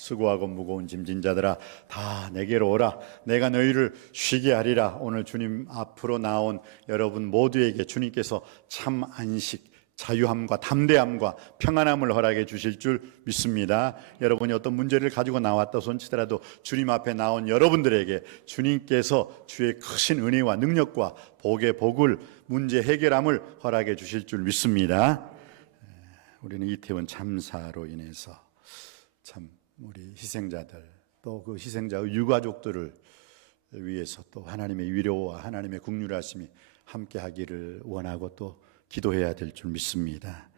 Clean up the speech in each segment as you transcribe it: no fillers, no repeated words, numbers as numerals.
수고하고 무거운 짐진 자들아 다 내게로 오라. 내가 너희를 쉬게 하리라. 오늘 주님 앞으로 나온 여러분 모두에게 주님께서 참 안식, 자유함과 담대함과 평안함을 허락해 주실 줄 믿습니다. 여러분이 어떤 문제를 가지고 나왔다 손치더라도 주님 앞에 나온 여러분들에게 주님께서 주의 크신 은혜와 능력과 복의 복을, 문제 해결함을 허락해 주실 줄 믿습니다. 우리는 이태원 참사로 인해서 참 우리 희생자들, 또 그 희생자의 유가족들을 위해서 또 하나님의 위로와 하나님의 긍휼하심이 함께 하기를 원하고 또 기도해야 될 줄 믿습니다.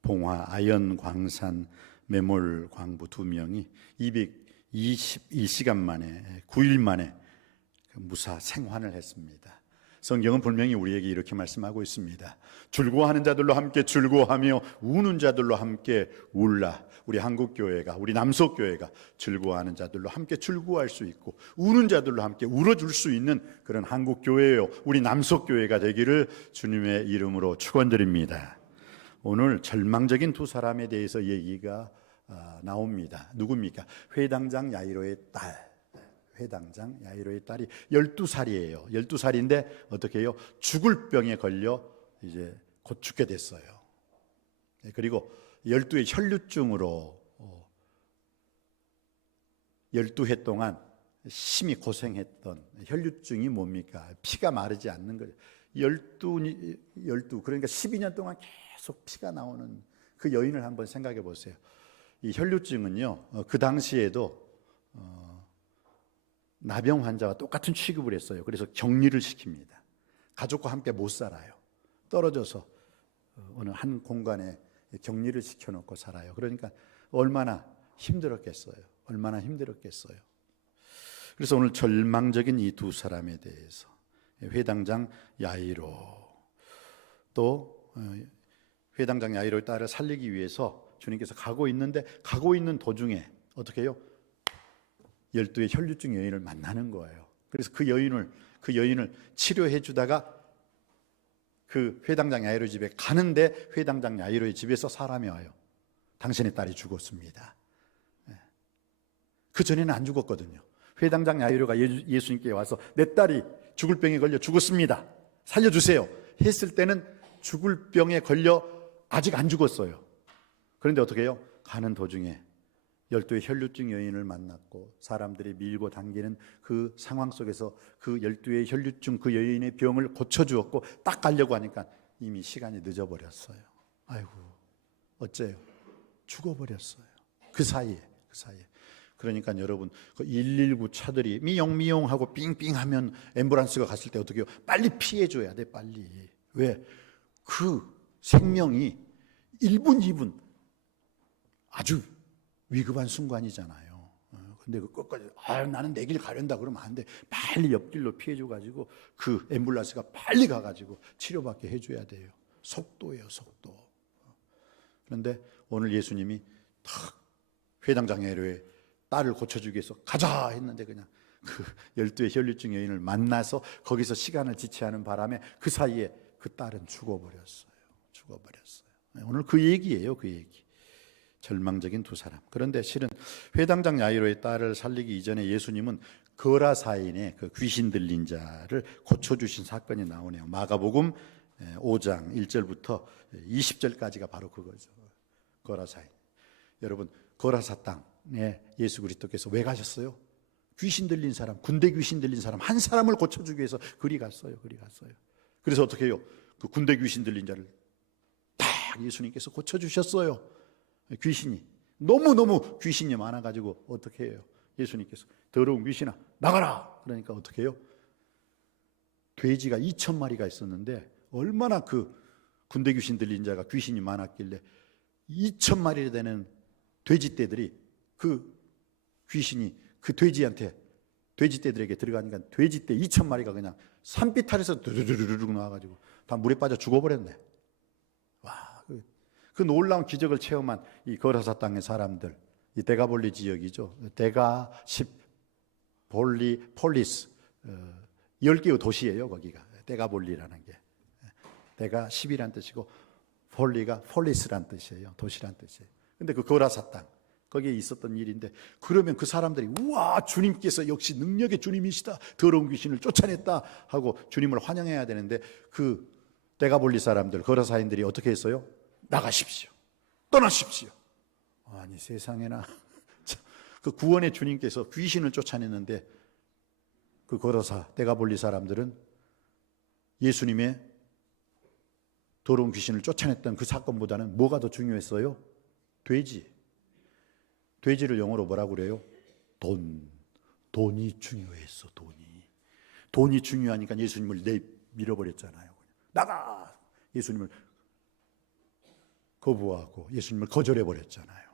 봉화, 아연, 광산, 매몰 광부 2명이 221시간 만에 9일 만에 무사 생환을 했습니다. 성경은 분명히 우리에게 이렇게 말씀하고 있습니다. 즐거워하는 자들로 함께 즐거워하며 우는 자들로 함께 울라. 우리 한국교회가, 우리 남석교회가 즐거워하는 자들로 함께 즐거워할 수 있고 우는 자들로 함께 울어줄 수 있는 그런 한국교회요, 우리 남석교회가 되기를 주님의 이름으로 축원드립니다. 오늘 절망적인 두 사람에 대해서 얘기가 나옵니다. 누굽니까? 회당장 야이로의 딸. 회당장 야이로의 딸이 12살이에요. 12살인데 어떻게 해요? 죽을 병에 걸려 이제 곧 죽게 됐어요. 그리고 12의 혈류증으로 12해 동안 심히 고생했던 혈류증이 뭡니까? 피가 마르지 않는 거예요. 12 그러니까 12년 동안 계속 피가 나오는 그 여인을 한번 생각해 보세요. 이 혈류증은요, 그 당시에도 나병 환자와 똑같은 취급을 했어요. 그래서 격리를 시킵니다. 가족과 함께 못 살아요. 떨어져서 어느 한 공간에 격리를 시켜놓고 살아요. 그러니까 얼마나 힘들었겠어요. 얼마나 힘들었겠어요. 그래서 오늘 절망적인 이 두 사람에 대해서 회당장 야이로, 또 회당장 야이로의 딸을 살리기 위해서 주님께서 가고 있는 도중에 어떻게 해요? 12의 혈류증 여인을 만나는 거예요. 그래서 그 여인을 치료해 주다가 그 회당장 야이로 집에 가는데 회당장 야이로의 집에서 사람이 와요. 당신의 딸이 죽었습니다. 그 전에는 안 죽었거든요. 회당장 야이로가 예수님께 와서 내 딸이 죽을 병에 걸려 죽었습니다. 살려주세요 했을 때는 죽을 병에 걸려 아직 안 죽었어요. 그런데 어떻게 해요? 가는 도중에 12의 혈류증 여인을 만났고 사람들이 밀고 당기는 그 상황 속에서 그 12의 혈류증 그 여인의 병을 고쳐주었고 딱 가려고 하니까 이미 시간이 늦어버렸어요. 아이고 어째요? 죽어버렸어요. 그 사이에. 그러니까 여러분 그 119 차들이 미용하고 삥삥하면 앰뷸런스가 갔을 때 어떻게 해요? 빨리 피해줘야 돼. 빨리. 왜? 그 생명이 1분 2분 아주 위급한 순간이잖아요. 근데 그 끝까지 나는 내 길 가련다 그러면 안 돼. 빨리 옆길로 피해줘가지고 그 앰뷸런스가 빨리 가가지고 치료받게 해줘야 돼요. 속도예요, 속도. 그런데 오늘 예수님이 탁 회당장 야이로의 딸을 고쳐주기 위해서 가자 했는데 그냥 그 12의 혈류증 여인을 만나서 거기서 시간을 지체하는 바람에 그 사이에 그 딸은 죽어버렸어요. 오늘 그 얘기예요, 그 얘기. 절망적인 두 사람. 그런데 실은 회당장 야이로의 딸을 살리기 이전에 예수님은 거라사인의 그 귀신 들린 자를 고쳐주신 사건이 나오네요. 마가복음 5장 1절부터 20절까지가 바로 그거죠. 거라사인. 여러분 거라사 땅에 예수 그리스도께서 왜 가셨어요? 귀신 들린 사람, 군대 귀신 들린 사람 한 사람을 고쳐주기 위해서 그리 갔어요. 그래서 어떻게 해요? 그 군대 귀신 들린 자를 딱 예수님께서 고쳐주셨어요. 귀신이 너무 귀신이 많아가지고 어떻게 해요? 예수님께서 더러운 귀신아 나가라. 그러니까 어떻게 해요? 돼지가 2,000마리가 있었는데 얼마나 그 군대 귀신 들린 자가 귀신이 많았길래 2,000마리 되는 돼지떼들이 그 귀신이 그 돼지떼들에게 들어가니까 돼지떼 2,000마리가 그냥 산비탈에서 드르르르륵 나와가지고 다 물에 빠져 죽어버렸네. 와, 그 놀라운 기적을 체험한 이 거라사 땅의 사람들, 이 데가볼리 지역이죠. 폴리스 10개의 도시예요. 거기가 데가볼리라는 게 데가 10이란 뜻이고 폴리가 폴리스란 뜻이에요. 도시란 뜻이에요. 근데 그 거라사 땅 거기에 있었던 일인데, 그러면 그 사람들이 우와, 주님께서 역시 능력의 주님이시다, 더러운 귀신을 쫓아냈다 하고 주님을 환영해야 되는데, 그 데가볼리 사람들, 거라사인들이 어떻게 했어요? 나가십시오, 떠나십시오. 아니 세상에나. 그 구원의 주님께서 귀신을 쫓아냈는데, 그 거라사 데가볼리 사람들은 예수님의 더러운 귀신을 쫓아냈던 그 사건보다는 뭐가 더 중요했어요? 돼지를 영어로 뭐라고 그래요? 돈이 중요했어. 돈이 중요하니까 예수님을 밀어버렸잖아요. 나가! 예수님을 거부하고 예수님을 거절해버렸잖아요.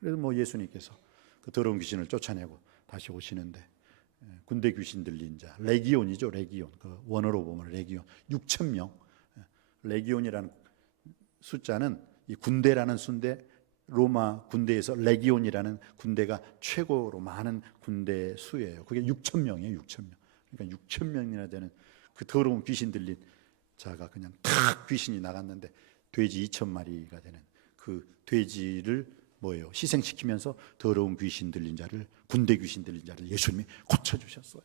그래서 뭐 예수님께서 그 더러운 귀신을 쫓아내고 다시 오시는데, 군대 귀신 들린 자, 레기온이죠. 레기온. 그 원어로 보면 레기온. 6,000명. 레기온이라는 숫자는 이 군대라는 수인데, 로마 군대에서 레기온이라는 군대가 최고로 많은 군대 수예요. 그게 6,000명이에요. 6,000명. 그러니까 6,000명이나 되는 그 더러운 귀신 들린 자가 그냥 탁 귀신이 나갔는데, 돼지 2,000마리가 되는 그 돼지를 뭐예요? 희생시키면서 더러운 귀신 들린 자를, 군대 귀신 들린 자를 예수님이 고쳐주셨어요.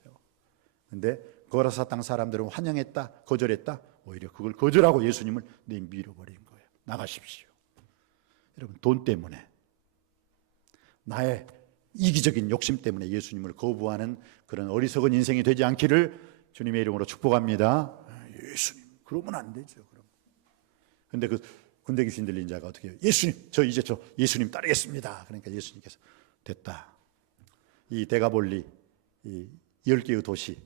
근데 거라사 땅 사람들은 환영했다, 거절했다? 오히려 그걸 거절하고 예수님을 내밀어버린 거예요. 나가십시오. 여러분, 돈 때문에, 나의 이기적인 욕심 때문에 예수님을 거부하는 그런 어리석은 인생이 되지 않기를 주님의 이름으로 축복합니다. 예수님, 그러면 안 되죠. 그런데 그 군대 귀신 들린 자가 어떻게 해요? 예수님, 이제 예수님 따르겠습니다. 그러니까 예수님께서 됐다. 이 데가볼리, 이 10개의 도시,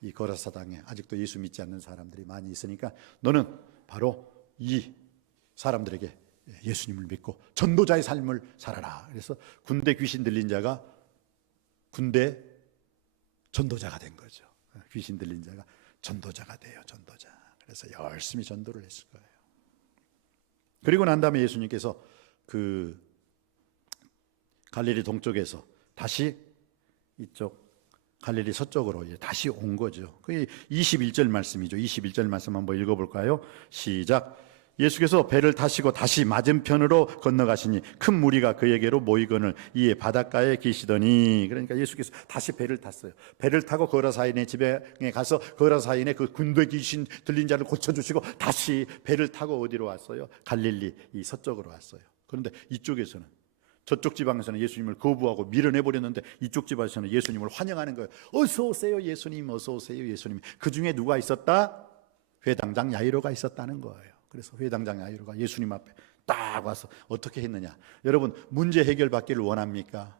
이 거라사 땅에 아직도 예수 믿지 않는 사람들이 많이 있으니까 너는 바로 이 사람들에게 예수님을 믿고 전도자의 삶을 살아라. 그래서 군대 귀신 들린 자가 군대 전도자가 된 거죠. 귀신 들린 자가 전도자가 돼요. 전도자. 그래서 열심히 전도를 했을 거예요. 그리고 난 다음에 예수님께서 그 갈릴리 동쪽에서 다시 이쪽 갈릴리 서쪽으로 다시 온 거죠. 그게 21절 말씀이죠. 21절 말씀 한번 읽어볼까요? 시작. 예수께서 배를 타시고 다시 맞은편으로 건너가시니 큰 무리가 그에게로 모이거늘 이에 바닷가에 계시더니, 그러니까 예수께서 다시 배를 탔어요. 배를 타고 거라사인의 집에 가서 거라사인의 그 군대 귀신 들린 자를 고쳐주시고 다시 배를 타고 어디로 왔어요? 갈릴리 이 서쪽으로 왔어요. 그런데 이쪽에서는, 저쪽 지방에서는 예수님을 거부하고 밀어내버렸는데, 이쪽 지방에서는 예수님을 환영하는 거예요. 어서 오세요 예수님, 어서 오세요 예수님. 그 중에 누가 있었다? 회당장 야이로가 있었다는 거예요. 그래서 회당장 야이로가 예수님 앞에 딱 와서 어떻게 했느냐. 여러분, 문제 해결 받기를 원합니까?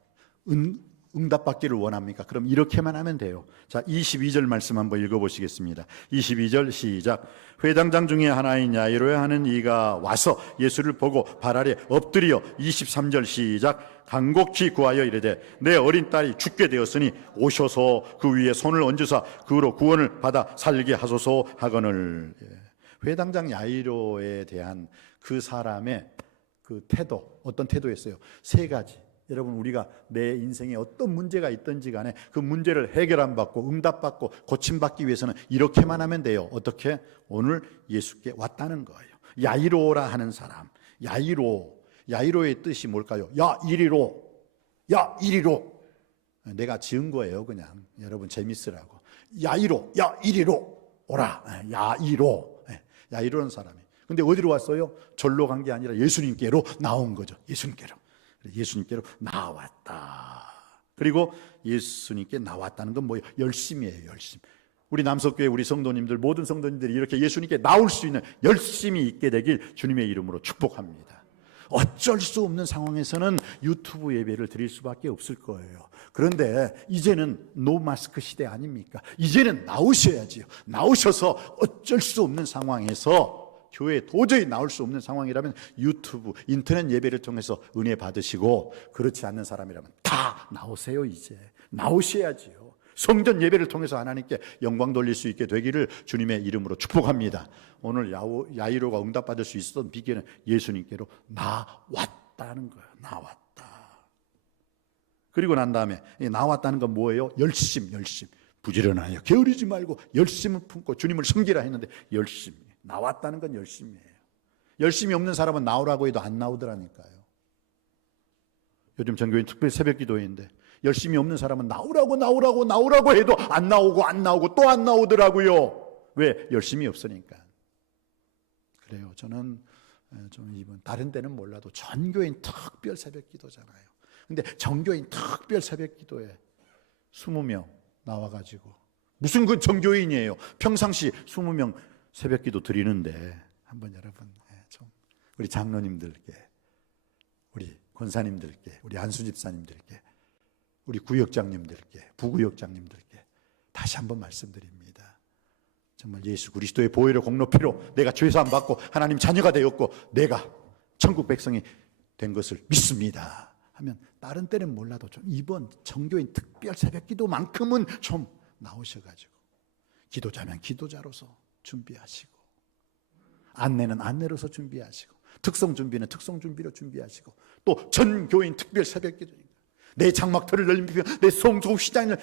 응답 받기를 원합니까? 그럼 이렇게만 하면 돼요. 자, 22절 말씀 한번 읽어보시겠습니다. 22절 시작. 회당장 중에 하나인 야이로야 하는 이가 와서 예수를 보고 발 아래 엎드려, 23절 시작. 간곡히 구하여 이르되 내 어린 딸이 죽게 되었으니 오셔서 그 위에 손을 얹으사 그로 구원을 받아 살게 하소서 하거늘. 회당장 야이로에 대한 그 사람의 그 태도, 어떤 태도였어요? 세 가지. 여러분, 우리가 내 인생에 어떤 문제가 있든지 간에 그 문제를 해결 안 받고 응답받고 고침받기 위해서는 이렇게만 하면 돼요. 어떻게? 오늘 예수께 왔다는 거예요. 야이로라 하는 사람. 야이로의 뜻이 뭘까요? 야 이리로, 야 이리로. 내가 지은 거예요. 그냥 여러분 재밌으라고. 야이로, 야 이리로 오라. 야이로. 야이로는 사람이. 근데 어디로 왔어요? 절로 간 게 아니라 예수님께로 나온 거죠. 예수님께로 나왔다. 그리고 예수님께 나왔다는 건 뭐예요? 열심이에요. 열심. 우리 남석교회 우리 성도님들, 모든 성도님들이 이렇게 예수님께 나올 수 있는 열심이 있게 되길 주님의 이름으로 축복합니다. 어쩔 수 없는 상황에서는 유튜브 예배를 드릴 수밖에 없을 거예요. 그런데 이제는 노마스크 시대 아닙니까? 이제는 나오셔야지요. 나오셔서 어쩔 수 없는 상황에서, 교회에 도저히 나올 수 없는 상황이라면 유튜브, 인터넷 예배를 통해서 은혜 받으시고, 그렇지 않는 사람이라면 다 나오세요. 이제 나오셔야지요. 성전 예배를 통해서 하나님께 영광 돌릴 수 있게 되기를 주님의 이름으로 축복합니다. 오늘 야이로가 응답받을 수 있었던 비결은 예수님께로 나왔다는 거예요. 나왔다. 그리고 난 다음에 나왔다는 건 뭐예요? 열심. 부지런하여 게으르지 말고 열심을 품고 주님을 섬기라 했는데, 열심. 나왔다는 건 열심이에요. 열심이 없는 사람은 나오라고 해도 안 나오더라니까요. 요즘 전교인 특별 새벽 기도회인데 열심히 없는 사람은 나오라고 해도 안 나오고 또 안 나오더라고요. 왜? 열심히 없으니까. 그래요. 저는 좀 이번 다른 데는 몰라도 전교인 특별 새벽 기도잖아요. 근데 전교인 특별 새벽 기도에 20명 나와가지고 무슨 그 전교인이에요. 평상시 20명 새벽 기도 드리는데 한번 여러분 좀 우리 장로님들께, 우리 권사님들께, 우리 안수 집사님들께, 우리 구역장님들께, 부구역장님들께 다시 한번 말씀드립니다. 정말 예수 그리스도의 보혈의 공로피로 내가 죄사함 받고 하나님 자녀가 되었고 내가 천국 백성이 된 것을 믿습니다 하면 다른 때는 몰라도 좀 이번 정교인 특별 새벽 기도만큼은 좀 나오셔가지고 기도자면 기도자로서 준비하시고 안내는 안내로서 준비하시고 특성 준비는 특성 준비로 준비하시고 또 전교인 특별 새벽 기도니까 내 장막터를 넓히며 내 성소 시장을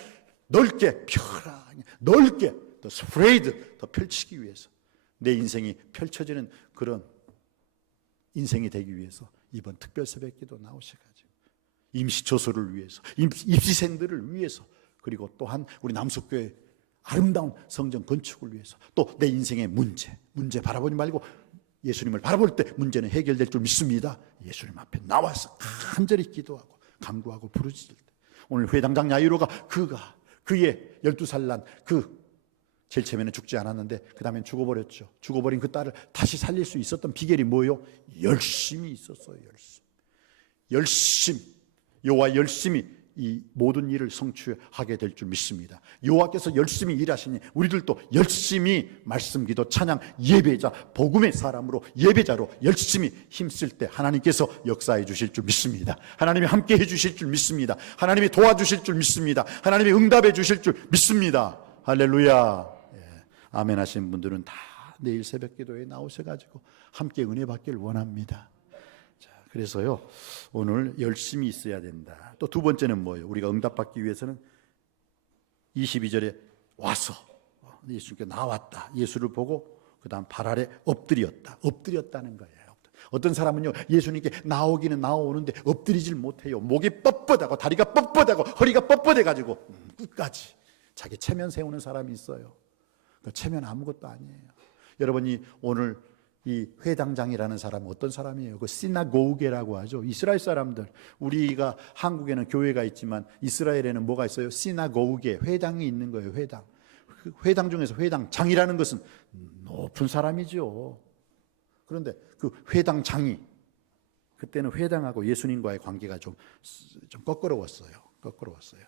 넓게 펴라, 넓게 더 스프레이드 더 펼치기 위해서 내 인생이 펼쳐지는 그런 인생이 되기 위해서 이번 특별 새벽 기도 나오셔가지고 임시초소를 위해서 입시생들을 위해서 그리고 또한 우리 남석교회 아름다운 성전 건축을 위해서 또 내 인생의 문제 바라보지 말고 예수님을 바라볼 때 문제는 해결될 줄 믿습니다. 예수님 앞에 나와서 간절히 기도하고 간구하고 부르짖을 때 오늘 회당장 야이로가 그의 12살 난 제일 처음에는 죽지 않았는데 그 다음엔 죽어버렸죠. 죽어버린 그 딸을 다시 살릴 수 있었던 비결이 뭐예요? 열심이 있었어요. 열심. 여호와 열심히 이 모든 일을 성취하게 될 줄 믿습니다. 여호와께서 열심히 일하시니 우리들도 열심히 말씀, 기도, 찬양, 예배자, 복음의 사람으로 예배자로 열심히 힘쓸 때 하나님께서 역사해 주실 줄 믿습니다. 하나님이 함께 해 주실 줄 믿습니다. 하나님이 도와주실 줄 믿습니다. 하나님이 응답해 주실 줄 믿습니다. 할렐루야. 아멘 하신 분들은 다 내일 새벽 기도에 나오셔가지고 함께 은혜 받길 원합니다. 자, 그래서요 오늘 열심히 있어야 된다. 또 두 번째는 뭐예요? 우리가 응답받기 위해서는 22절에 와서 예수님께 나왔다. 예수를 보고 그 다음 발 아래 엎드렸다는 거예요. 어떤 사람은요 예수님께 나오기는 나오는데 엎드리질 못해요. 목이 뻣뻣하고 다리가 뻣뻣하고 허리가 뻣뻣해가지고 끝까지 자기 체면 세우는 사람이 있어요. 그 체면 아무것도 아니에요. 여러분이 오늘 이 회당장이라는 사람은 어떤 사람이에요? 그 시나고게라고 하죠. 이스라엘 사람들. 우리가 한국에는 교회가 있지만 이스라엘에는 뭐가 있어요? 시나고게, 회당이 있는 거예요. 회당. 회당 중에서 회당장이라는 것은 높은 사람이죠. 그런데 그 회당장이 그때는 회당하고 예수님과의 관계가 좀 거꾸러웠어요.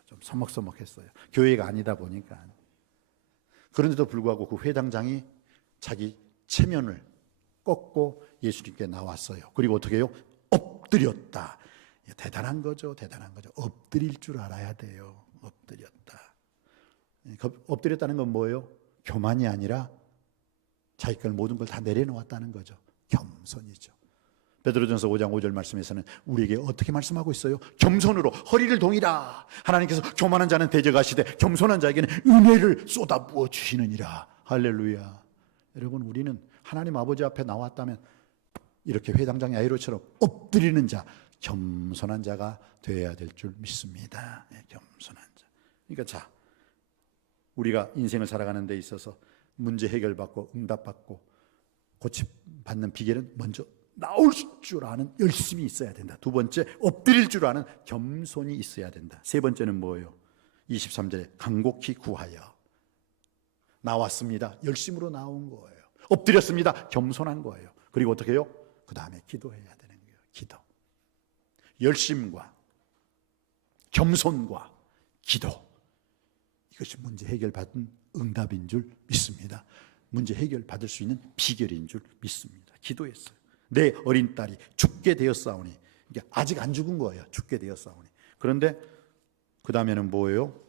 좀 서먹서먹했어요. 교회가 아니다 보니까. 그런데도 불구하고 그 회당장이 자기 체면을 꺾고 예수님께 나왔어요. 그리고 어떻게 해요? 엎드렸다. 대단한 거죠. 엎드릴 줄 알아야 돼요. 엎드렸다는 건 뭐예요? 교만이 아니라 자기 걸 모든 걸 다 내려놓았다는 거죠. 겸손이죠. 베드로전서 5장 5절 말씀에서는 우리에게 어떻게 말씀하고 있어요? 겸손으로 허리를 동이라. 하나님께서 교만한 자는 대적하시되 겸손한 자에게는 은혜를 쏟아부어 주시느니라. 할렐루야. 여러분 우리는 하나님 아버지 앞에 나왔다면 이렇게 회당장 야이로처럼 엎드리는 자, 겸손한 자가 되어야 될 줄 믿습니다. 겸손한 자. 그러니까 자, 우리가 인생을 살아가는 데 있어서 문제 해결받고 응답받고 고침받는 비결은 먼저 나올 줄 아는 열심이 있어야 된다. 두 번째, 엎드릴 줄 아는 겸손이 있어야 된다. 세 번째는 뭐예요? 23절에 간곡히 구하여 나왔습니다. 열심으로 나온 거예요. 엎드렸습니다. 겸손한 거예요. 그리고 어떻게 해요? 그 다음에 기도해야 되는 거예요. 기도. 열심과 겸손과 기도. 이것이 문제 해결받은 응답인 줄 믿습니다. 문제 해결받을 수 있는 비결인 줄 믿습니다. 기도했어요. 내 어린 딸이 죽게 되었사오니, 이게 아직 안 죽은 거예요. 죽게 되었사오니. 그런데 그 다음에는 뭐예요?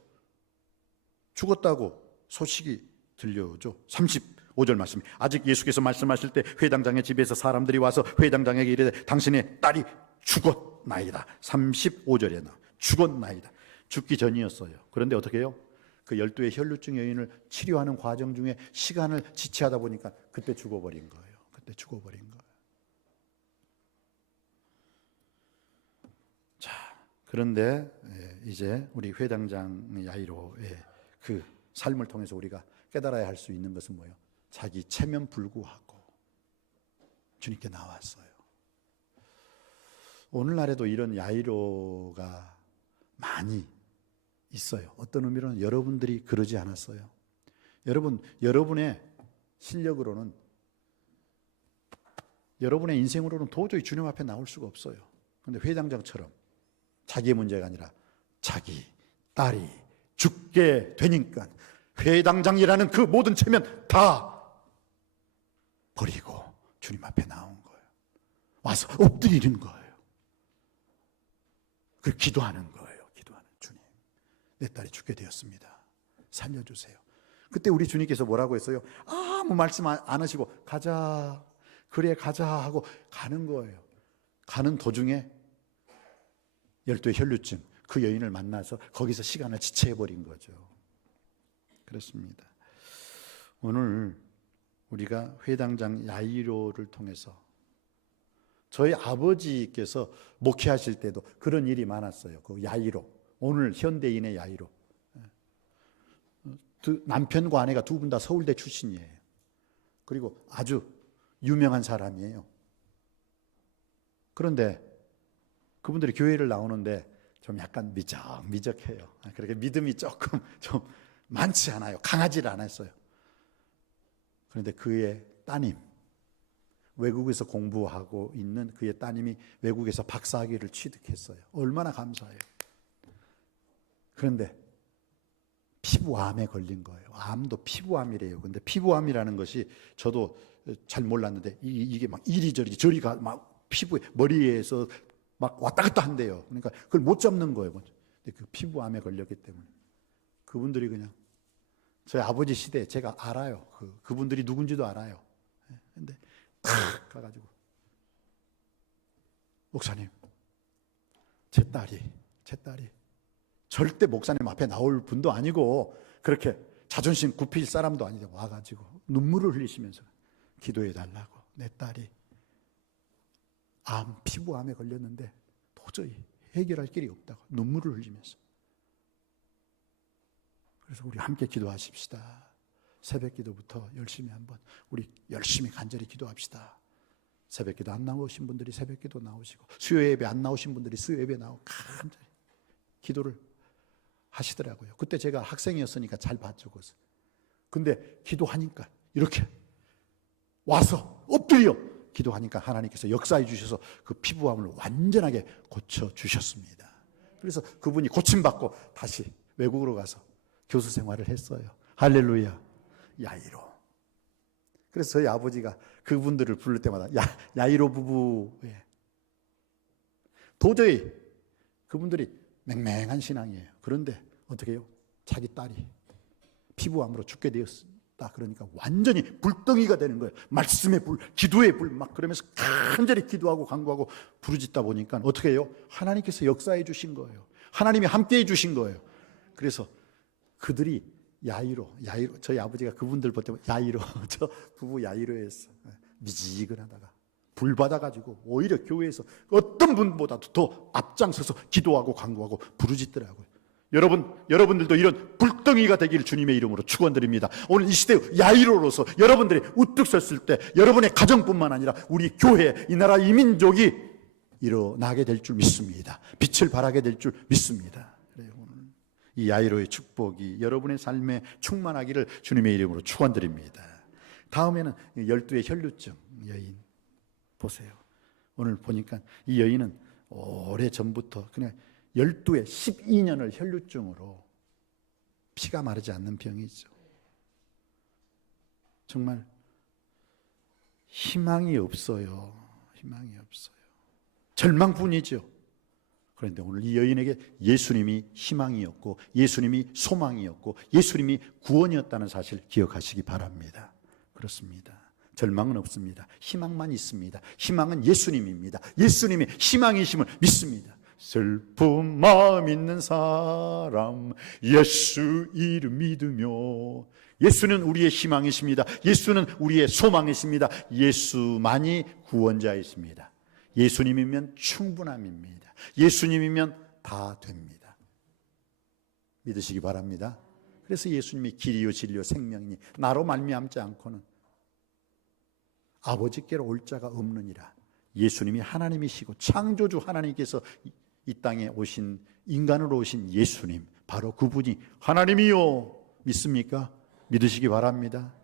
죽었다고 소식이 들려오죠. 35절 말씀. 아직 예수께서 말씀하실 때 회당장의 집에서 사람들이 와서 회당장에게 이르되 당신의 딸이 죽었나이다. 35절에 나와 죽었나이다. 죽기 전이었어요. 그런데 어떻게 해요? 그 12의 혈루증 여인을 치료하는 과정 중에 시간을 지체하다 보니까 그때 죽어버린 거예요. 자, 그런데 이제 우리 회당장 야이로의 그 삶을 통해서 우리가 깨달아야 할 수 있는 것은 뭐예요? 자기 체면 불구하고 주님께 나왔어요. 오늘날에도 이런 야이로가 많이 있어요. 어떤 의미로는 여러분들이 그러지 않았어요. 여러분의 실력으로는, 여러분의 인생으로는 도저히 주님 앞에 나올 수가 없어요. 그런데 회당장처럼 자기의 문제가 아니라 자기 딸이 죽게 되니까 회당장이라는 그 모든 체면 다 버리고 주님 앞에 나온 거예요. 와서 엎드리는 거예요. 그리고 기도하는 거예요. 기도하는, 주님, 내 딸이 죽게 되었습니다. 살려주세요. 그때 우리 주님께서 뭐라고 했어요? 아무 말씀 안 하시고 가자, 그래 가자 하고 가는 거예요. 가는 도중에 12의 혈루증 그 여인을 만나서 거기서 시간을 지체해버린 거죠. 그렇습니다. 오늘 우리가 회당장 야이로를 통해서, 저희 아버지께서 목회하실 때도 그런 일이 많았어요. 그 야이로, 오늘 현대인의 야이로. 남편과 아내가 두 분 다 서울대 출신이에요. 그리고 아주 유명한 사람이에요. 그런데 그분들이 교회를 나오는데 좀 약간 미적해요. 그렇게 믿음이 조금 좀 많지 않아요. 강하지를 않았어요. 그런데 그의 따님, 외국에서 공부하고 있는 그의 따님이 외국에서 박사학위를 취득했어요. 얼마나 감사해요. 그런데 피부암에 걸린 거예요. 암도 피부암이래요. 근데 피부암이라는 것이 저도 잘 몰랐는데 이게 막 이리저리 저리가 막 피부에, 머리에서 막 왔다 갔다 한대요. 그러니까 그걸 못 잡는 거예요. 근데 그 피부암에 걸렸기 때문에 그분들이 그냥, 저희 아버지 시대에 제가 알아요. 그분들이 누군지도 알아요. 근데 탁 가가지고, 목사님, 제 딸이 절대 목사님 앞에 나올 분도 아니고 그렇게 자존심 굽힐 사람도 아니고 와가지고 눈물을 흘리시면서 기도해 달라고, 내 딸이 피부암에 걸렸는데 도저히 해결할 길이 없다고 눈물을 흘리면서. 그래서 우리 함께 기도하십시다. 새벽 기도부터 열심히 한번 우리 열심히 간절히 기도합시다. 새벽 기도 안 나오신 분들이 새벽 기도 나오시고, 수요 예배 안 나오신 분들이 수요 예배 나오고 간절히 기도를 하시더라고요. 그때 제가 학생이었으니까 잘 봤죠. 그것을. 근데 기도하니까 이렇게 와서 엎드려 기도하니까 하나님께서 역사해 주셔서 그 피부암을 완전하게 고쳐주셨습니다. 그래서 그분이 고침받고 다시 외국으로 가서 교수 생활을 했어요. 할렐루야. 야이로. 그래서 저희 아버지가 그분들을 부를 때마다 야이로 부부. 도저히 그분들이 맹맹한 신앙이에요. 그런데 어떻게 해요? 자기 딸이 피부암으로 죽게 되었다. 그러니까 완전히 불덩이가 되는 거예요. 말씀의 불, 기도의 불, 막 그러면서 간절히 기도하고 간구하고 부르짖다 보니까 어떻게 해요? 하나님께서 역사해 주신 거예요. 하나님이 함께 해 주신 거예요. 그래서 그들이 야이로, 저희 아버지가 그분들 볼 때 야이로, 저 부부 야이로에서 미지근하다가 불 받아가지고 오히려 교회에서 어떤 분보다도 더 앞장서서 기도하고 간구하고 부르짖더라고요. 여러분들도 이런 불덩이가 되기를 주님의 이름으로 축원드립니다. 오늘 이 시대 야이로로서 여러분들이 우뚝 섰을 때 여러분의 가정뿐만 아니라 우리 교회, 이 나라, 이 민족이 일어나게 될 줄 믿습니다. 빛을 발하게 될 줄 믿습니다. 그래요. 오늘 이 야이로의 축복이 여러분의 삶에 충만하기를 주님의 이름으로 축원드립니다. 다음에는 12의 혈루증 여인 보세요. 오늘 보니까 이 여인은 오래전부터 그냥 12에 12년을 혈루증으로 피가 마르지 않는 병이죠. 정말 희망이 없어요. 희망이 없어요. 절망뿐이죠. 그런데 오늘 이 여인에게 예수님이 희망이었고 예수님이 소망이었고 예수님이 구원이었다는 사실 기억하시기 바랍니다. 그렇습니다. 절망은 없습니다. 희망만 있습니다. 희망은 예수님입니다. 예수님이 희망이심을 믿습니다. 슬픈 마음 있는 사람 예수 이름 믿으며, 예수는 우리의 희망이십니다. 예수는 우리의 소망이십니다. 예수만이 구원자이십니다. 예수님이면 충분함입니다. 예수님이면 다 됩니다. 믿으시기 바랍니다. 그래서 예수님이 길이요 진리요 생명이니 나로 말미암지 않고는 아버지께로 올 자가 없느니라. 예수님이 하나님이시고 창조주 하나님께서 이 땅에 오신, 인간으로 오신 예수님, 바로 그분이 하나님이요. 믿습니까? 믿으시기 바랍니다.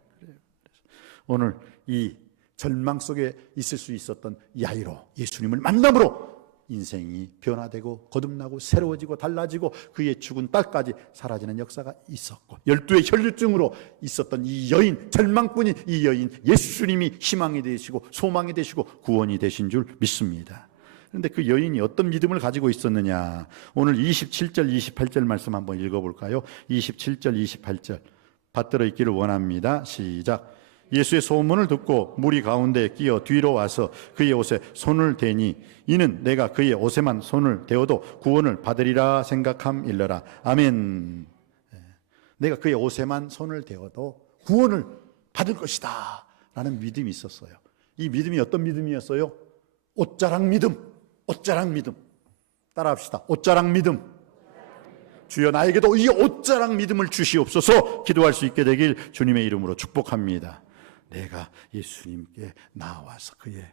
오늘 이 절망 속에 있을 수 있었던 야이로, 예수님을 만남으로 인생이 변화되고 거듭나고 새로워지고 달라지고 그의 죽은 딸까지 사라지는 역사가 있었고, 12의 혈류증으로 있었던 이 여인, 절망뿐인 이 여인, 예수님이 희망이 되시고 소망이 되시고 구원이 되신 줄 믿습니다. 그런데 그 여인이 어떤 믿음을 가지고 있었느냐, 오늘 27절 28절 말씀 한번 읽어볼까요? 27절 28절 받들어 있기를 원합니다. 시작. 예수의 소문을 듣고 무리 가운데 끼어 뒤로 와서 그의 옷에 손을 대니 이는 내가 그의 옷에만 손을 대어도 구원을 받으리라 생각함일러라. 아멘. 내가 그의 옷에만 손을 대어도 구원을 받을 것이다 라는 믿음이 있었어요. 이 믿음이 어떤 믿음이었어요? 옷자랑 믿음. 옷자랑 믿음. 따라합시다. 옷자랑 믿음. 주여 나에게도 이 옷자랑 믿음을 주시옵소서. 기도할 수 있게 되길 주님의 이름으로 축복합니다. 내가 예수님께 나와서 그의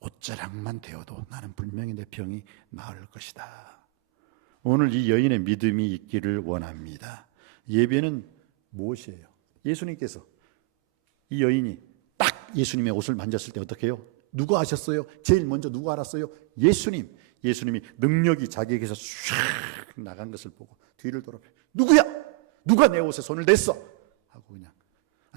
옷자락만 되어도 나는 분명히 내 병이 나을 것이다. 오늘 이 여인의 믿음이 있기를 원합니다. 예배는 무엇이에요? 예수님께서 이 여인이 딱 예수님의 옷을 만졌을 때 어떻게 해요? 누가 아셨어요? 제일 먼저 누가 알았어요? 예수님. 예수님이 능력이 자기에게서 쫙 나간 것을 보고 뒤를 돌아보고 누구야? 누가 내 옷에 손을 댔어? 하고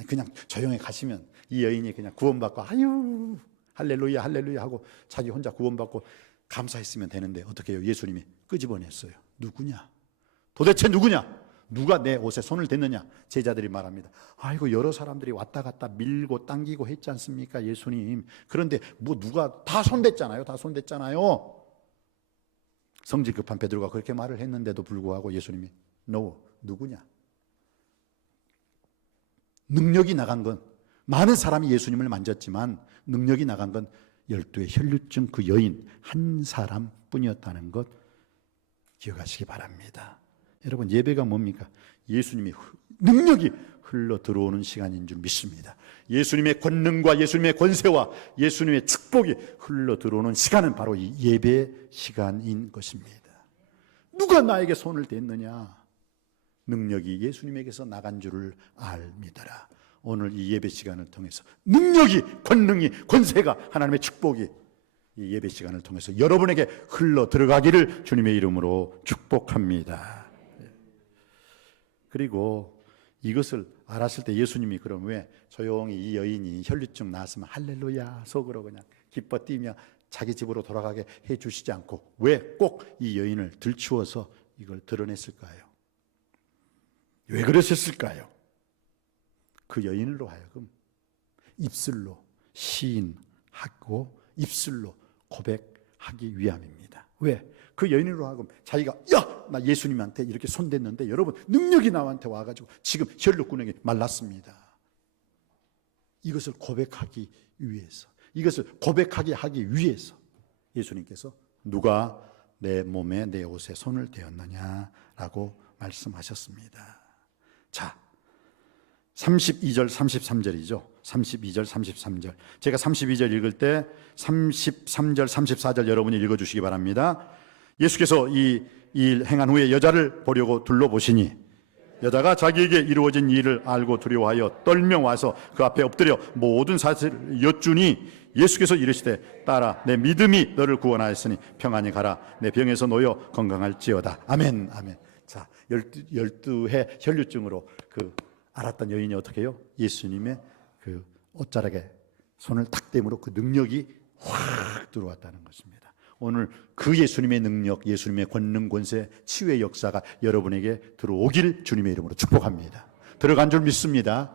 그냥 조용히 가시면 이 여인이 그냥 구원받고 아유 할렐루야 할렐루야 하고 자기 혼자 구원받고 감사했으면 되는데 어떻게 해요? 예수님이 끄집어냈어요. 누구냐? 도대체 누구냐? 누가 내 옷에 손을 댔느냐? 제자들이 말합니다. 아이고 여러 사람들이 왔다 갔다 밀고 당기고 했지 않습니까 예수님. 그런데 뭐 누가 다 손댔잖아요. 다 손댔잖아요. 성질 급한 베드로가 그렇게 말을 했는데도 불구하고 예수님이 No, 누구냐? 능력이 나간 건, 많은 사람이 예수님을 만졌지만 능력이 나간 건 12의 혈류증 그 여인 한 사람뿐이었다는 것 기억하시기 바랍니다. 여러분 예배가 뭡니까? 예수님이 능력이 흘러 들어오는 시간인 줄 믿습니다. 예수님의 권능과 예수님의 권세와 예수님의 축복이 흘러 들어오는 시간은 바로 이 예배 시간인 것입니다. 누가 나에게 손을 댔느냐? 능력이 예수님에게서 나간 줄을 알미더라. 오늘 이 예배 시간을 통해서 능력이, 권능이, 권세가, 하나님의 축복이 이 예배 시간을 통해서 여러분에게 흘러 들어가기를 주님의 이름으로 축복합니다. 그리고 이것을 알았을 때 예수님이 그럼 왜 조용히 이 여인이 혈류증 나았으면 할렐루야 속으로 그냥 기뻐 뛰며 자기 집으로 돌아가게 해 주시지 않고 왜 꼭 이 여인을 들추어서 이걸 드러냈을까요? 왜 그러셨을까요? 그 여인으로 하여금 입술로 시인하고 입술로 고백하기 위함입니다. 왜? 그 여인으로 하여금 자기가 야! 나 예수님한테 이렇게 손댔는데 여러분 능력이 나한테 와가지고 지금 혈류구멍이 말랐습니다. 이것을 고백하기 위해서, 이것을 고백하게 하기 위해서 예수님께서 누가 내 몸에 내 옷에 손을 대었느냐라고 말씀하셨습니다. 자, 32절 33절이죠. 32절 33절. 제가 32절 읽을 때 33절 34절 여러분이 읽어주시기 바랍니다. 예수께서 이 일 행한 후에 여자를 보려고 둘러보시니 여자가 자기에게 이루어진 일을 알고 두려워하여 떨며 와서 그 앞에 엎드려 모든 사실을 여쭈니 예수께서 이르시되 딸아 내 믿음이 너를 구원하였으니 평안히 가라 내 병에서 놓여 건강할지어다. 아멘 아멘. 자, 12해 혈류증으로 그 알았던 여인이 어떻게 해요? 예수님의 그 옷자락에 손을 탁 대므로 그 능력이 확 들어왔다는 것입니다. 오늘 그 예수님의 능력, 예수님의 권능, 권세, 치유의 역사가 여러분에게 들어오길 주님의 이름으로 축복합니다. 들어간 줄 믿습니다.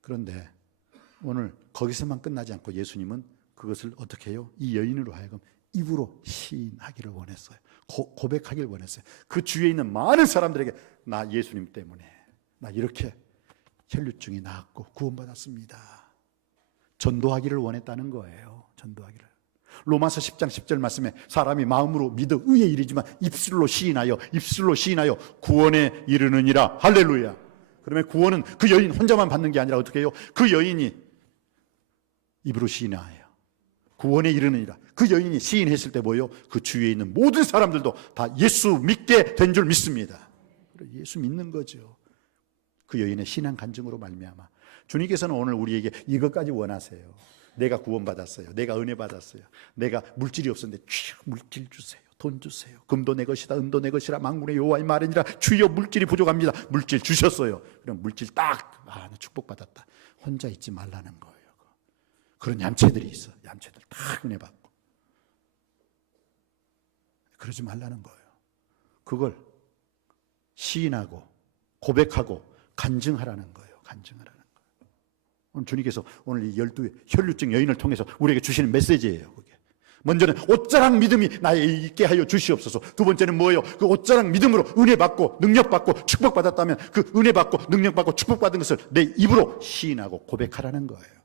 그런데 오늘 거기서만 끝나지 않고 예수님은 그것을 어떻게 해요? 이 여인으로 하여금 입으로 시인하기를 원했어요. 고백하기를 원했어요. 그 주위에 있는 많은 사람들에게 나 예수님 때문에 나 이렇게 혈류증이 나았고 구원받았습니다. 전도하기를 원했다는 거예요. 전도하기를. 로마서 10장 10절 말씀에 사람이 마음으로 믿어 의에 이르지만 입술로 시인하여 구원에 이르느니라. 할렐루야. 그러면 구원은 그 여인 혼자만 받는 게 아니라 어떻게 해요? 그 여인이 입으로 시인하여 구원에 이르느니라. 그 여인이 시인했을 때 뭐예요? 그 주위에 있는 모든 사람들도 다 예수 믿게 된 줄 믿습니다. 예수 믿는 거죠. 그 여인의 신앙 간증으로 말미암아 주님께서는 오늘 우리에게 이것까지 원하세요. 내가 구원받았어요. 내가 은혜 받았어요. 내가 물질이 없었는데 주여 물질 주세요. 돈 주세요. 금도 내 것이다. 은도 내 것이라 만군의 여호와의 말이니라. 주여 물질이 부족합니다. 물질 주셨어요. 그럼 물질 딱 나 축복받았다. 혼자 있지 말라는 거예요. 그런 얌체들이 있어. 얌체들 딱 은혜 받고 그러지 말라는 거예요. 그걸 시인하고 고백하고 간증하라는 거예요. 간증하라는 거예요. 오늘 주님께서 오늘 이 12의 혈류증 여인을 통해서 우리에게 주시는 메시지예요. 그게. 먼저는 옷자락 믿음이 나에 있게 하여 주시옵소서. 두 번째는 뭐예요? 그 옷자락 믿음으로 은혜 받고 능력 받고 축복 받았다면 그 은혜 받고 능력 받고 축복 받은 것을 내 입으로 시인하고 고백하라는 거예요.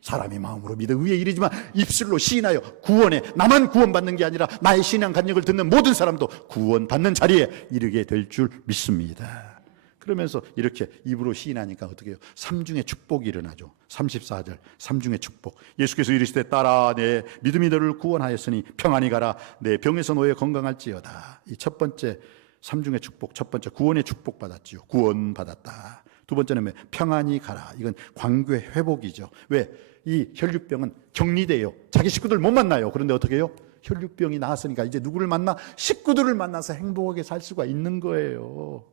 사람이 마음으로 믿어 의에 이르지만 입술로 시인하여 구원에 나만 구원받는 게 아니라 나의 신앙 간증을 듣는 모든 사람도 구원받는 자리에 이르게 될 줄 믿습니다. 그러면서 이렇게 입으로 시인하니까 어떻게 해요? 삼중의 축복이 일어나죠. 34절 삼중의 축복. 예수께서 이르시되 딸아 내 믿음이 너를 구원하였으니 평안히 가라. 내 병에서 너의 건강할지어다. 이 첫 번째 삼중의 축복, 첫 번째 구원의 축복 받았지요. 구원 받았다. 두 번째는 평안히 가라. 이건 관계 회복이죠. 왜? 이 혈류병은 격리돼요. 자기 식구들 못 만나요. 그런데 어떻게 해요? 혈류병이 나았으니까 이제 누구를 만나? 식구들을 만나서 행복하게 살 수가 있는 거예요.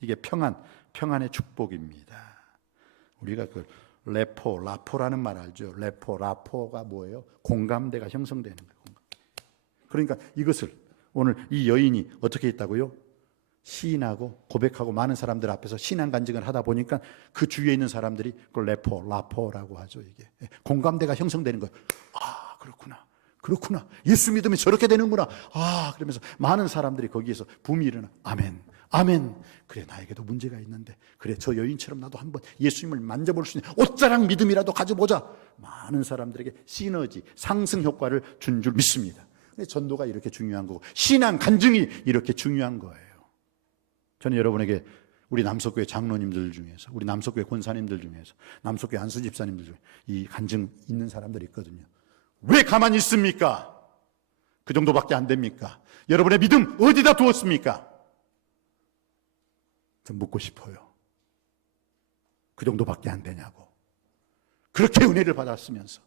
이게 평안의 축복입니다. 우리가 그 라포라는 말 알죠? 라포가 뭐예요? 공감대가 형성되는 거예요. 그러니까 이것을 오늘 이 여인이 어떻게 했다고요? 시인하고 고백하고 많은 사람들 앞에서 신앙 간증을 하다 보니까 그 주위에 있는 사람들이 그걸 라포라고 하죠. 이게 공감대가 형성되는 거예요. 아 그렇구나. 예수 믿으면 저렇게 되는구나. 그러면서 많은 사람들이 거기에서 붐이 일어나. 아멘. 그래 나에게도 문제가 있는데 그래 저 여인처럼 나도 한번 예수님을 만져볼 수 있는 옷자락 믿음이라도 가져보자. 많은 사람들에게 시너지 상승 효과를 준 줄 믿습니다. 전도가 이렇게 중요한 거고 신앙 간증이 이렇게 중요한 거예요. 저는 여러분에게 우리 남석교회 장로님들 중에서 우리 남석교회 권사님들 중에서 남석교회 안수 집사님들 중에 이 간증 있는 사람들이 있거든요. 왜 가만히 있습니까? 그 정도밖에 안 됩니까? 여러분의 믿음 어디다 두었습니까? 좀 묻고 싶어요. 그 정도밖에 안 되냐고. 그렇게 은혜를 받았으면서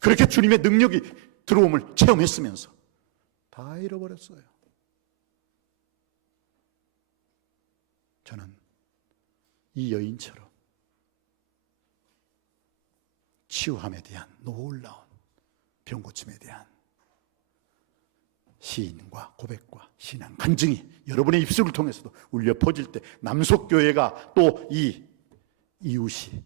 그렇게 주님의 능력이 들어옴을 체험했으면서 다 잃어버렸어요. 저는 이 여인처럼 치유함에 대한 놀라운 병고침에 대한 시인과 고백과 신앙 간증이 여러분의 입술을 통해서도 울려 퍼질 때 남석교회가 또 이 이웃이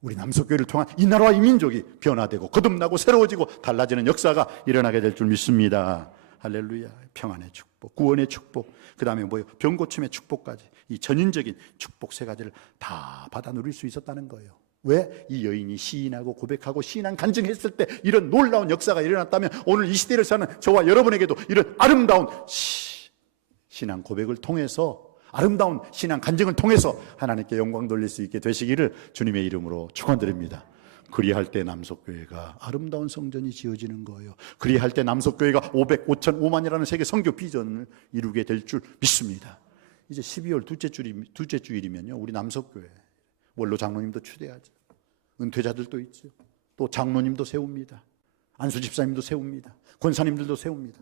우리 남석교회를 통한 이 나라와 이 민족이 변화되고 거듭나고 새로워지고 달라지는 역사가 일어나게 될 줄 믿습니다. 할렐루야. 평안의 축복, 구원의 축복, 그 다음에 뭐예요? 병고침의 축복까지 이 전인적인 축복 세 가지를 다 받아 누릴 수 있었다는 거예요. 왜? 이 여인이 시인하고 고백하고 신앙 간증했을 때 이런 놀라운 역사가 일어났다면 오늘 이 시대를 사는 저와 여러분에게도 이런 아름다운 신앙 고백을 통해서 아름다운 신앙 간증을 통해서 하나님께 영광 돌릴 수 있게 되시기를 주님의 이름으로 축원드립니다. 그리할 때 남석교회가 아름다운 성전이 지어지는 거예요. 그리할 때 남석교회가 500, 5천, 5만이라는 세계 선교 비전을 이루게 될 줄 믿습니다. 이제 12월 둘째 주일이면요 우리 남석교회 원로 장로님도 추대하죠. 은퇴자들도 있죠. 또 장로님도 세웁니다. 안수 집사님도 세웁니다. 권사님들도 세웁니다.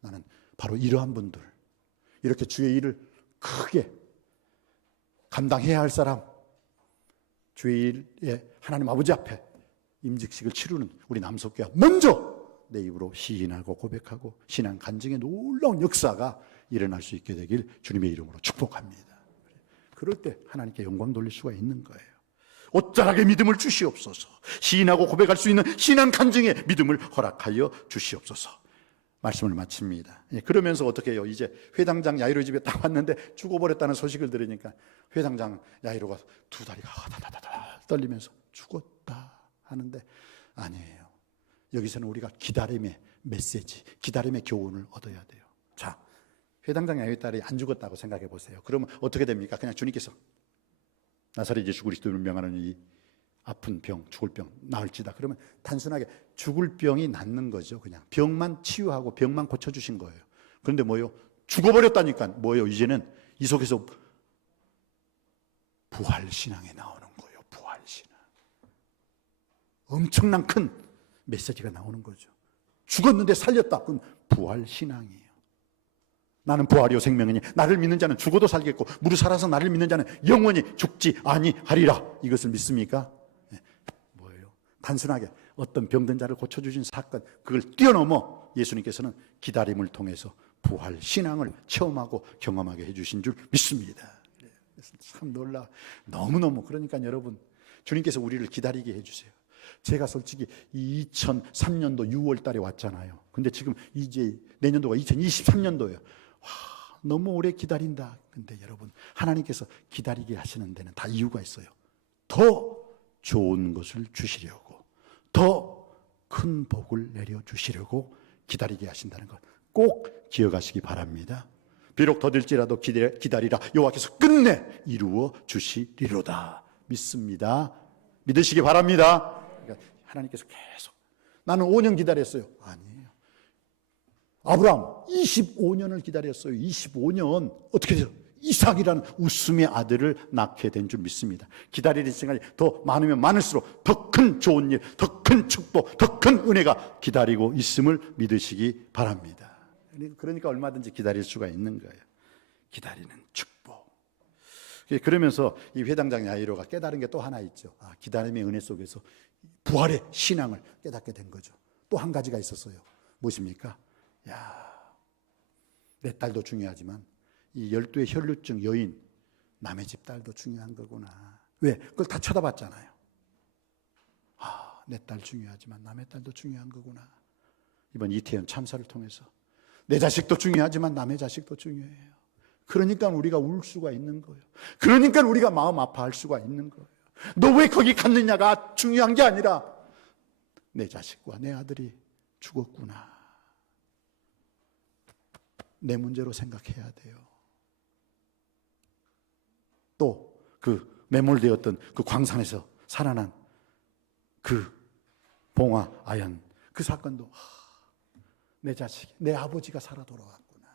나는 바로 이러한 분들, 이렇게 주의 일을 크게 감당해야 할 사람, 주의 일에 하나님 아버지 앞에 임직식을 치르는 우리 남석교회가 먼저 내 입으로 시인하고 고백하고 신앙 간증의 놀라운 역사가 일어날 수 있게 되길 주님의 이름으로 축복합니다. 그럴 때 하나님께 영광 돌릴 수가 있는 거예요. 옷자락의 믿음을 주시옵소서. 시인하고 고백할 수 있는 신앙 간증의 믿음을 허락하여 주시옵소서. 말씀을 마칩니다. 그러면서 어떻게 해요? 이제 회당장 야이로 집에 딱 왔는데 죽어버렸다는 소식을 들으니까 회당장 야이로가 두 다리가 하다다다다 떨리면서 죽었다 하는데 아니에요. 여기서는 우리가 기다림의 메시지, 기다림의 교훈을 얻어야 돼요. 자, 회당장 야유의 딸이 안 죽었다고 생각해 보세요. 그러면 어떻게 됩니까? 그냥 주님께서 나사렛 예수 그리스도를 명하는 이 아픈 병, 죽을 병 나을지다. 그러면 단순하게 죽을 병이 낫는 거죠. 그냥 병만 치유하고 병만 고쳐주신 거예요. 그런데 뭐예요? 죽어버렸다니까. 뭐예요? 이제는 이 속에서 부활신앙에 나오는 거예요. 부활신앙. 엄청난 큰 메시지가 나오는 거죠. 죽었는데 살렸다. 그건 부활신앙이에요. 나는 부활이요 생명이니 나를 믿는 자는 죽어도 살겠고 무릇 살아서 나를 믿는 자는 영원히 죽지 아니하리라. 이것을 믿습니까? 네. 뭐예요? 단순하게 어떤 병든 자를 고쳐주신 사건, 그걸 뛰어넘어 예수님께서는 기다림을 통해서 부활신앙을 체험하고 경험하게 해주신 줄 믿습니다. 참 놀라. 너무너무. 그러니까 여러분, 주님께서 우리를 기다리게 해주세요. 제가 솔직히 2003년도 6월 달에 왔잖아요. 근데 지금 이제 내년도가 2023년도예요. 와, 너무 오래 기다린다. 근데 여러분, 하나님께서 기다리게 하시는 데는 다 이유가 있어요. 더 좋은 것을 주시려고, 더 큰 복을 내려주시려고 기다리게 하신다는 것 꼭 기억하시기 바랍니다. 비록 더딜지라도 기다리라. 여호와께서 끝내 이루어 주시리로다. 믿습니다. 믿으시기 바랍니다. 그러니까 하나님께서 계속 나는 5년 기다렸어요. 아니에요. 아브라함 25년을 기다렸어요. 25년. 어떻게 돼요? 이삭이라는 웃음의 아들을 낳게 된 줄 믿습니다. 기다리는 시간이 더 많으면 많을수록 더 큰 좋은 일, 더 큰 축복, 더 큰 은혜가 기다리고 있음을 믿으시기 바랍니다. 그러니까 얼마든지 기다릴 수가 있는 거예요. 기다리는 축복. 그러면서 이 회당장 야이로가 깨달은 게 또 하나 있죠. 기다림의 은혜 속에서 부활의 신앙을 깨닫게 된 거죠. 또 한 가지가 있었어요. 무엇입니까? 내 딸도 중요하지만 이 12의 혈루증 여인 남의 집 딸도 중요한 거구나. 왜? 그걸 다 쳐다봤잖아요. 내 딸 중요하지만 남의 딸도 중요한 거구나. 이번 이태원 참사를 통해서 내 자식도 중요하지만 남의 자식도 중요해요. 그러니까 우리가 울 수가 있는 거예요. 그러니까 우리가 마음 아파할 수가 있는 거예요. 너 왜 거기 갔느냐가 중요한 게 아니라 내 자식과 내 아들이 죽었구나. 내 문제로 생각해야 돼요. 또 그 매몰되었던 그 광산에서 살아난 그 봉화 아연 그 사건도 내 자식, 내 아버지가 살아 돌아왔구나.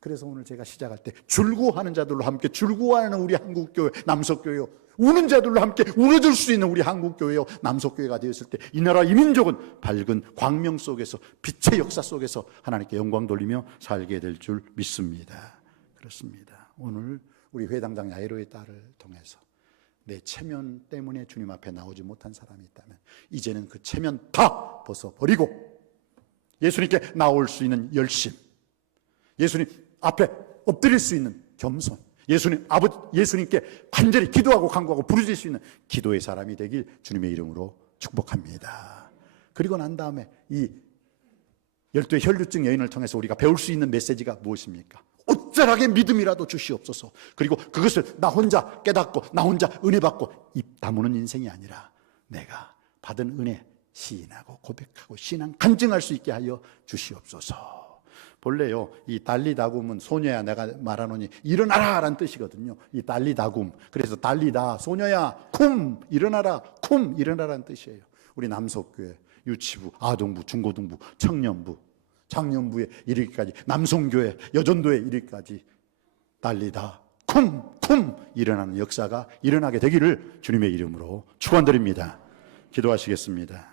그래서 오늘 제가 시작할 때 줄구하는 자들로 함께 줄구하는 우리 한국교회 남석교회요, 우는 자들로 함께 울어줄 수 있는 우리 한국교회요 남석교회가 되었을 때 이 나라 이 민족은 밝은 광명 속에서 빛의 역사 속에서 하나님께 영광 돌리며 살게 될 줄 믿습니다. 그렇습니다. 오늘 우리 회당장 야이로의 딸을 통해서 내 체면 때문에 주님 앞에 나오지 못한 사람이 있다면 이제는 그 체면 다 벗어버리고 예수님께 나올 수 있는 열심, 예수님 앞에 엎드릴 수 있는 겸손, 예수님께 간절히 기도하고 간구하고 부르짖을 수 있는 기도의 사람이 되길 주님의 이름으로 축복합니다. 그리고 난 다음에 이 12의 혈루증 여인을 통해서 우리가 배울 수 있는 메시지가 무엇입니까? 어쩌라게 믿음이라도 주시옵소서. 그리고 그것을 나 혼자 깨닫고 나 혼자 은혜 받고 입 다무는 인생이 아니라 내가 받은 은혜 시인하고 고백하고 신앙 간증할 수 있게 하여 주시옵소서. 본래요 이 달리다굼은 소녀야 내가 말하노니 일어나라 라는 뜻이거든요. 이 달리다굼, 그래서 달리다 소녀야 쿰 일어나라, 쿰 일어나라는 뜻이에요. 우리 남석교회 유치부, 아동부, 중고등부, 청년부, 장년부에 이르기까지, 남성교회, 여전도에 이르기까지 달리다 쿰 일어나는 역사가 일어나게 되기를 주님의 이름으로 축원드립니다. 기도하시겠습니다.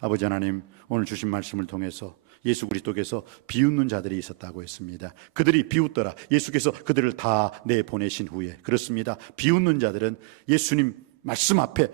아버지 하나님, 오늘 주신 말씀을 통해서 예수 그리스도께서 비웃는 자들이 있었다고 했습니다. 그들이 비웃더라. 예수께서 그들을 다 내보내신 후에, 그렇습니다, 비웃는 자들은 예수님 말씀 앞에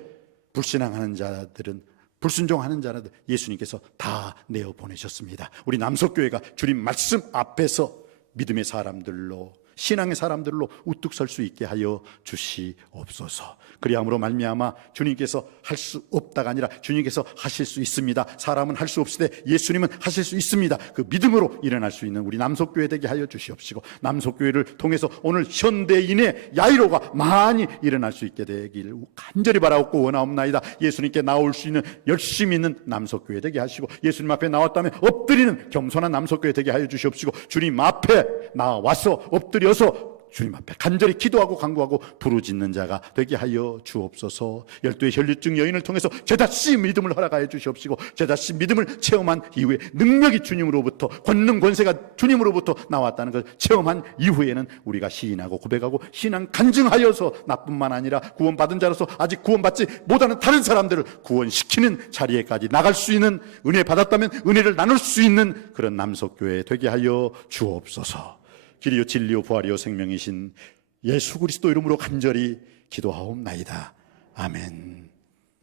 불신앙하는 자들은, 불순종하는 자들 예수님께서 다 내어보내셨습니다. 우리 남석교회가 주님 말씀 앞에서 믿음의 사람들로 신앙의 사람들로 우뚝 설 수 있게 하여 주시옵소서. 그리함으로 말미암아 주님께서 할 수 없다가 아니라 주님께서 하실 수 있습니다. 사람은 할 수 없으되 예수님은 하실 수 있습니다. 그 믿음으로 일어날 수 있는 우리 남석교회 되게 하여 주시옵시고, 남석교회를 통해서 오늘 현대인의 야이로가 많이 일어날 수 있게 되길 간절히 바라옵고 원하옵나이다. 예수님께 나올 수 있는 열심히 있는 남석교회 되게 하시고, 예수님 앞에 나왔다면 엎드리는 겸손한 남석교회 되게 하여 주시옵시고, 주님 앞에 나와서 엎드려서 주님 앞에 간절히 기도하고 간구하고 부르짖는 자가 되게 하여 주옵소서. 12의 혈류증 여인을 통해서 제다시 믿음을 허락하여 주시옵시고, 제다시 믿음을 체험한 이후에 능력이 주님으로부터, 권능 권세가 주님으로부터 나왔다는 것을 체험한 이후에는 우리가 시인하고 고백하고 신앙 간증하여서 나뿐만 아니라 구원받은 자로서 아직 구원받지 못하는 다른 사람들을 구원시키는 자리에까지 나갈 수 있는, 은혜 받았다면 은혜를 나눌 수 있는 그런 남석교회 되게 하여 주옵소서. 길이요 진리요 부활이요 생명이신 예수 그리스도 이름으로 간절히 기도하옵나이다. 아멘.